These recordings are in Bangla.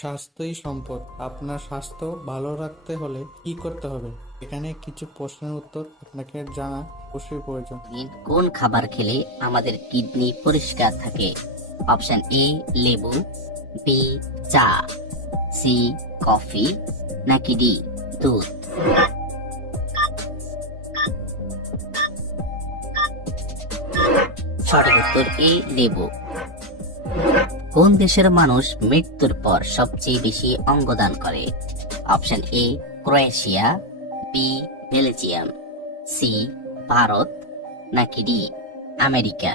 স্বাস্থ্যই সম্পদ। আপনার স্বাস্থ্য ভালো রাখতে হলে কি করতে হবে? এখানে কিছু প্রশ্নের উত্তর আপনাকে জানা অবশ্যই প্রয়োজন। কোন খাবার খেলে আমাদের কিডনি পরিষ্কার থাকে? অপশন এ লেবু বি চা সি কফি, নাকি ডি দুধ? সঠিক উত্তর এ লেবু। কোন দেশের মানুষ মৃত্যুর পর সবচেয়ে বেশি অঙ্গদান করে? Option A Croatia B Belgium C Bharat, নাকি ডি আমেরিকা?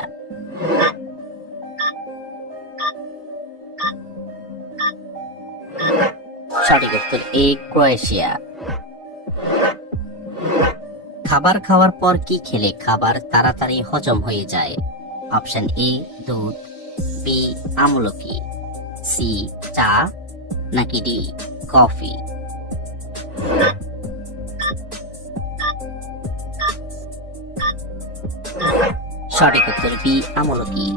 সঠিক উত্তর এ ক্রোয়েশিয়া। খাবার খাওয়ার পর কি খেলে খাবার তাড়াতাড়ি হজম হয়ে যায়? অপশন এ দুধ। বি আমলকি, সি, চা, নাকি ডি, কফি? সঠিক উত্তর বি, আমলকি।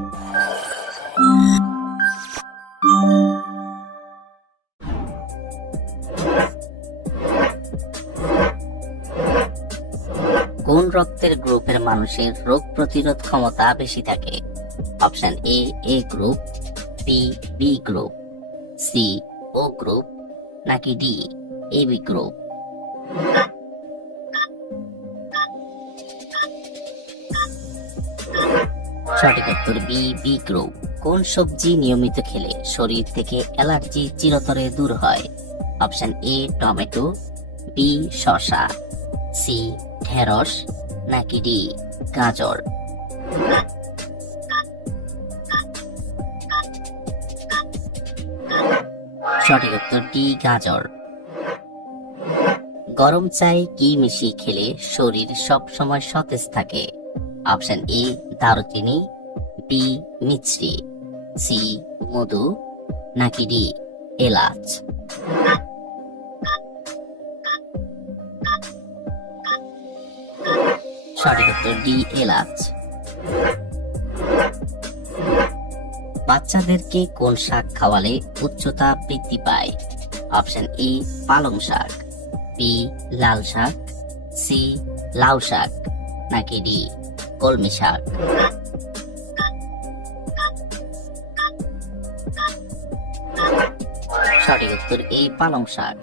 কোন রক্তের গ্রুপের মানুষের রোগ প্রতিরোধ ক্ষমতা বেশি থাকে? Option A A group B B group C O group নাকি ডি এ বি গ্রুপ সঠিক উত্তর বি বি গ্রুপ কোন সবজি নিয়মিত খেলে শরীর থেকে অ্যালার্জি চিরতরে দূর হয়? অপশন এ টমেটো বি শসা সি ঢেঁড়স, নাকি ডি গাজর? সঠিক উত্তর ডি গাজর। গরম চায়ে কি মিশিয়ে খেলে শরীর সব সময় সতেজ থাকে। অপশন এ, দারুচিনি, বি, মিছরি, সি, মধু, নাকি ডি, এলাচ। সঠিক উত্তর ডি এলাচ। বাচ্চাদেরকে কোন শাক খাওয়ালে উচ্চতা বৃদ্ধি পায়? অপশন এ, পালং শাক বি লাল শাক সি লাউ শাক, নাকি ডি কলমি শাক? সঠিক উত্তর এ, পালং শাক।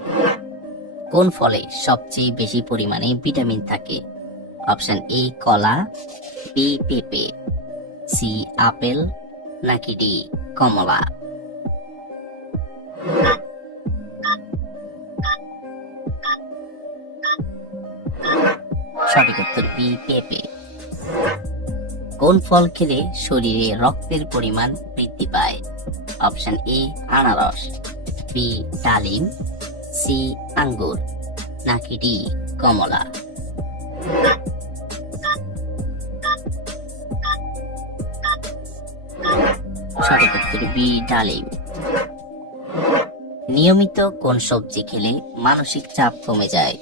কোন ফলে সবচেয়ে বেশি পরিমাণে ভিটামিন থাকে? অপশন এ, কলা বি পেঁপে সি আপেল নাকি ডি, কমলা। সঠিক উত্তর বি, পেঁপে। কোন ফল খেলে শরীরে রক্তের পরিমাণ বৃদ্ধি পায়? অপশন এ, আনারস। বি, ডালিম। সি, আঙ্গুর। নাকি ডি, কমলা। বি ডালিম নিয়মিত কোন সবজি খেলে মানসিক চাপ কমে যায়?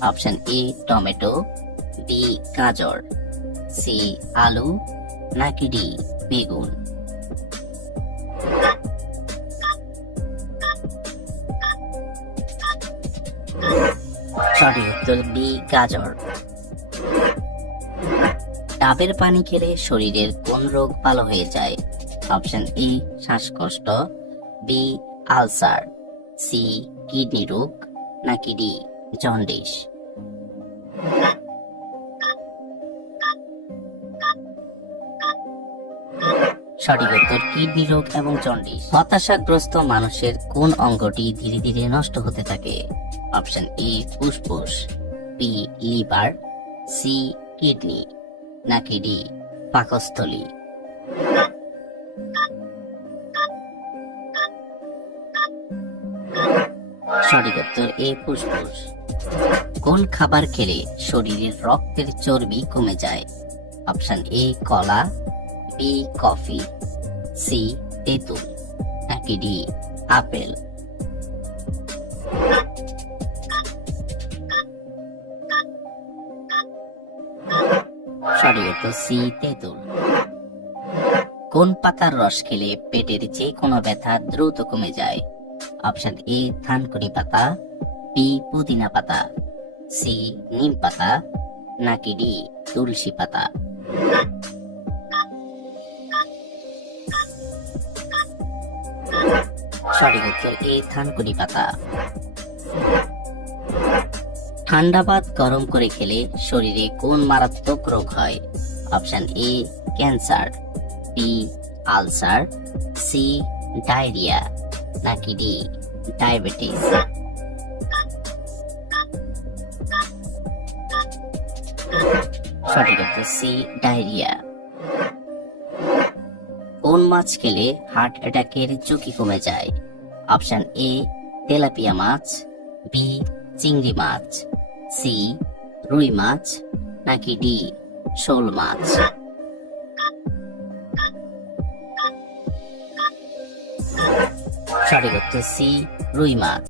অপশন এ, টমেটো, বি, গাজর, সি, আলু, নাকি ডি, বেগুন। সঠিক উত্তর বি, গাজর। ডাবের পানি খেলে শরীরের কোন রোগ ভালো হয়ে যায়? অপশন এ শ্বাসকষ্ট বি আলসার সি কিডনি রোগ, নাকি ডি জন্ডিস? সঠিক উত্তর, কিডনি রোগ এবং জন্ডিস। হতাশাগ্রস্ত মানুষের কোন অঙ্গটি ধীরে ধীরে নষ্ট হতে থাকে? অপশন এ ফুসফুস বি লিভার সি কিডনি, নাকি ডি পাকস্থলী? সঠিক উত্তর এ ফুসফুস কোন খাবার খেলে শরীরের রক্তের চর্বি কমে যায়? অপশন এ, কলা, বি, কফি, সি, তেঁতুল, নাকি ডি, আপেল? উত্তর সি, তেঁতুল। কোন পাতার রস খেলে পেটের যে কোনো ব্যথা দ্রুত কমে যায়? অপশন এ থানকুনি পাতা বি পুদিনা পাতা সি নিম পাতা, নাকি ডি তুলসী পাতা। সঠিক উত্তর এ থানকুনি পাতা। ঠান্ডা ভাত গরম করে খেলে শরীরে কোন মারাত্মক রোগ হয়? Option A, cancer B ulcer C diarrhoea. নাকি ডি? ডায়াবেটিস। সঠিক উত্তর সি, ডায়রিয়া। কোন মাছ খেলে হার্ট অ্যাটাকের ঝুঁকি কমে যায়? অপশন এ, তেলাপিয়া মাছ, বি, চিংড়ি মাছ, সি, রুই মাছ, নাকি ডি, শোল মাছ? সঠিক করতেছি রুই মাছ